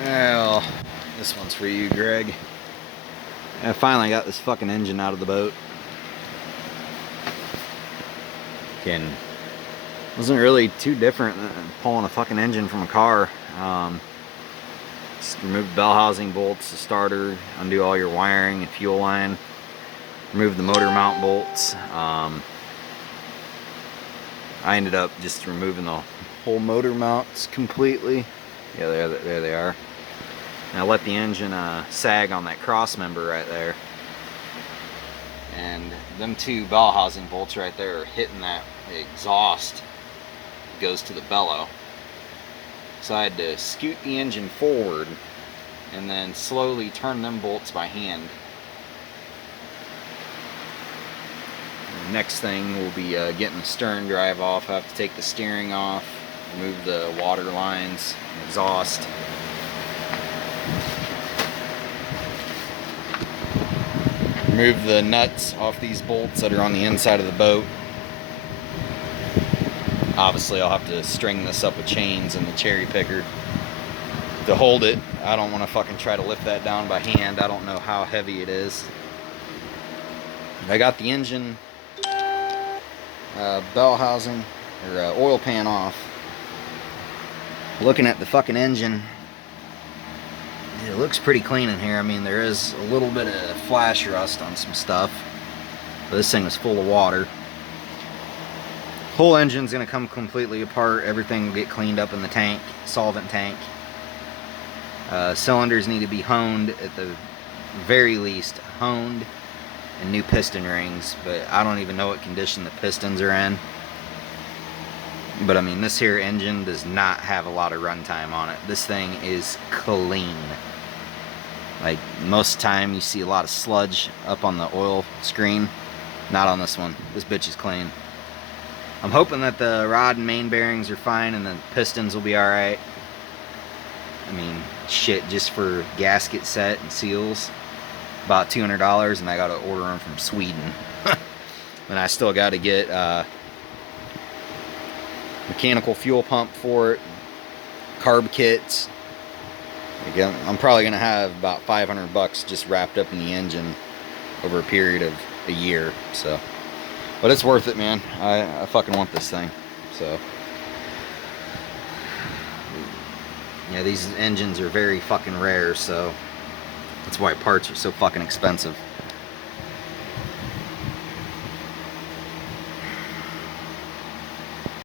Well, this one's for you, Greg. I finally got this fucking engine out of the boat. Wasn't really too different than pulling a fucking engine from a car. Just remove the bell housing bolts, the starter, undo all your wiring and fuel line, remove the motor mount bolts. I ended up just removing the whole motor mounts completely. Yeah, there they are. And I let the engine sag on that cross member right there. And them two bell housing bolts right there are hitting that exhaust. It goes to the bellow. So I had to scoot the engine forward and then slowly turn them bolts by hand. The next thing will be getting the stern drive off. I have to take the steering off, remove the water lines, exhaust. Remove the nuts off these bolts that are on the inside of the boat. Obviously I'll have to string this up with chains and the cherry picker to hold it. I don't want to fucking try to lift that down by hand. I don't know how heavy it is. I got the engine bell housing or oil pan off. Looking at the fucking engine, it looks pretty clean in here. I mean, there is a little bit of flash rust on some stuff, but this thing is full of water. Whole engine's gonna come completely apart. Everything will get cleaned up in the tank, solvent tank. Cylinders need to be honed at the very least, honed, and new piston rings, but I don't even know what condition the pistons are in. But I mean, this here engine does not have a lot of runtime on it. This thing is clean. Like, most of the time you see a lot of sludge up on the oil screen. Not on this one. This bitch is clean. I'm hoping that the rod and main bearings are fine and the pistons will be alright. I mean, shit, just for gasket set and seals, about $200, and I gotta order them from Sweden. And I still gotta get mechanical fuel pump for it, carb kits. Again, I'm probably gonna have about $500 just wrapped up in the engine over a period of a year. So, but it's worth it, man. I fucking want this thing. So, yeah, these engines are very fucking rare, so that's why parts are so fucking expensive.